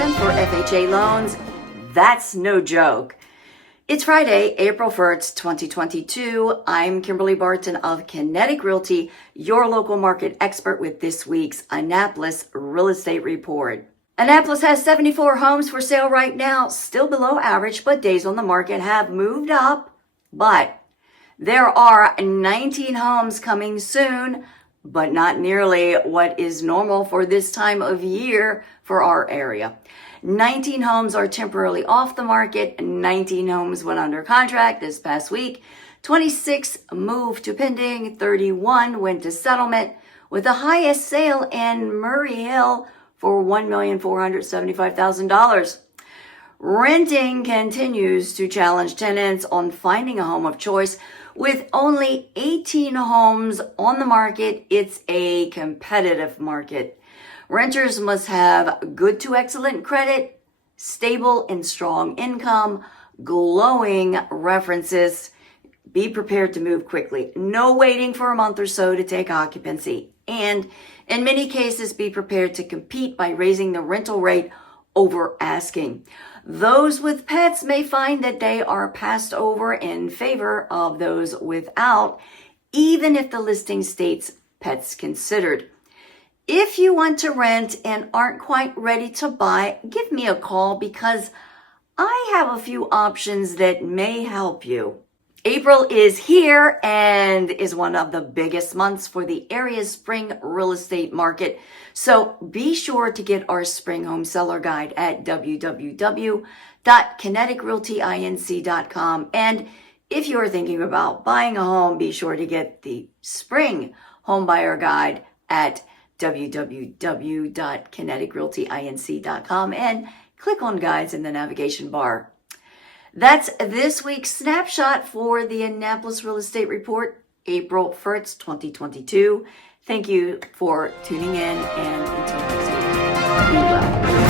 for FHA loans. That's no joke. It's Friday, April 1st, 2022. I'm Kimberly Barton of Kinetic Realty, your local market expert with this week's Annapolis Real Estate Report. Annapolis has 74 homes for sale right now, still below average, but days on the market have moved up. But there are 19 homes coming soon, but not nearly what is normal for this time of year for our area. 19 homes are temporarily off the market. 19 homes went under contract this past week. 26 moved to pending. 31 went to settlement, with the highest sale in Murray Hill for $1,475,000. Renting continues to challenge tenants on finding a home of choice. With only 18 homes on the market, it's a competitive market. Renters must have good to excellent credit, stable and strong income, glowing references. Be prepared to move quickly. No waiting for a month or so to take occupancy. And in many cases, be prepared to compete by raising the rental rate over asking. Those with pets may find that they are passed over in favor of those without, even if the listing states pets considered. If you want to rent and aren't quite ready to buy, give me a call because I have a few options that may help you. April is here and is one of the biggest months for the area's spring real estate market. So be sure to get our spring home seller guide at www.kineticrealtyinc.com. And if you're thinking about buying a home, be sure to get the spring home buyer guide at www.kineticrealtyinc.com and click on guides in the navigation bar. That's this week's snapshot for the Annapolis Real Estate Report, April 1st, 2022. Thank you for tuning in, and until next week, be well.